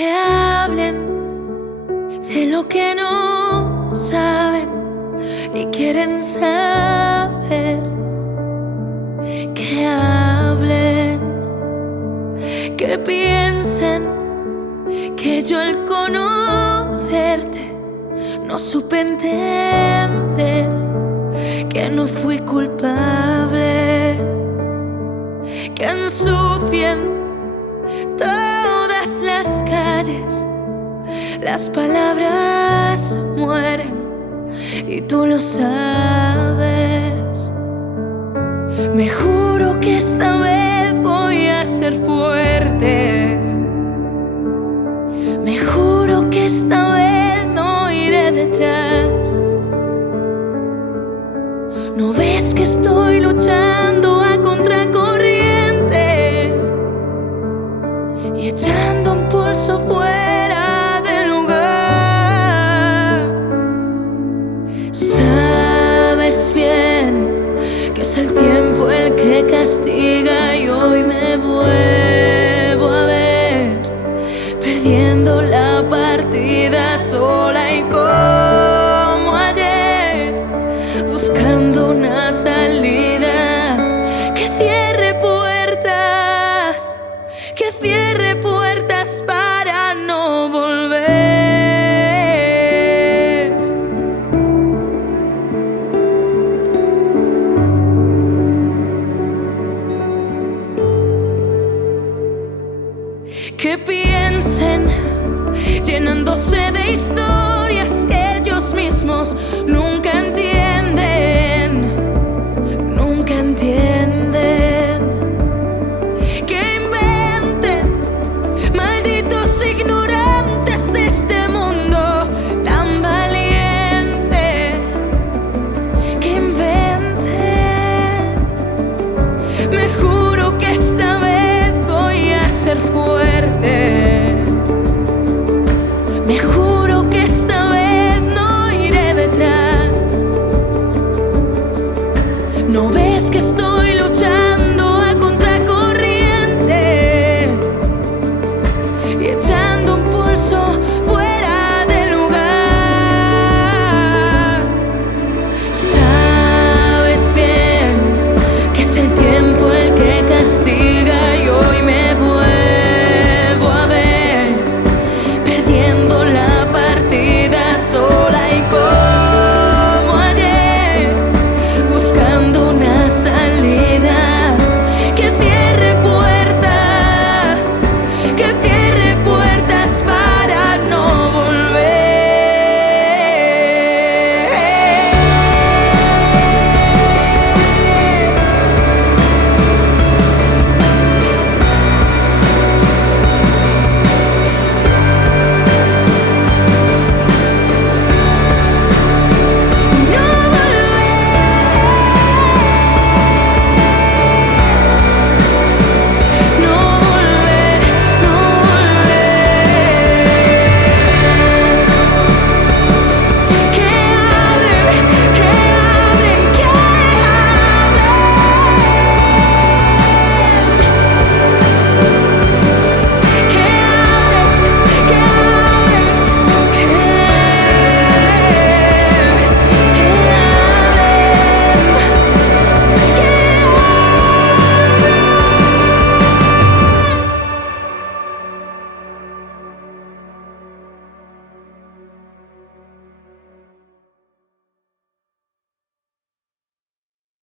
que hablen de lo que no saben y quieren saber. Que hablen, que piensen que yo al conocerte no supe entender que no fui culpable. Que ensucien todas las calles, las palabras mueren y tú lo sabes. Me juro que esta vez voy a ser fuerte. Me juro que esta vez no iré detrás. ¿No ves que estoy luchando a contracorriente y echando un pulso fuera del lugar? Sabes bien que es el tiempo el que castiga y hoy me vuelvo a ver perdiendo la partida sola y como ayer, buscando una salida que cierre puertas para no volver. Que piensen llenándose de historias que ellos mismos nunca entienden.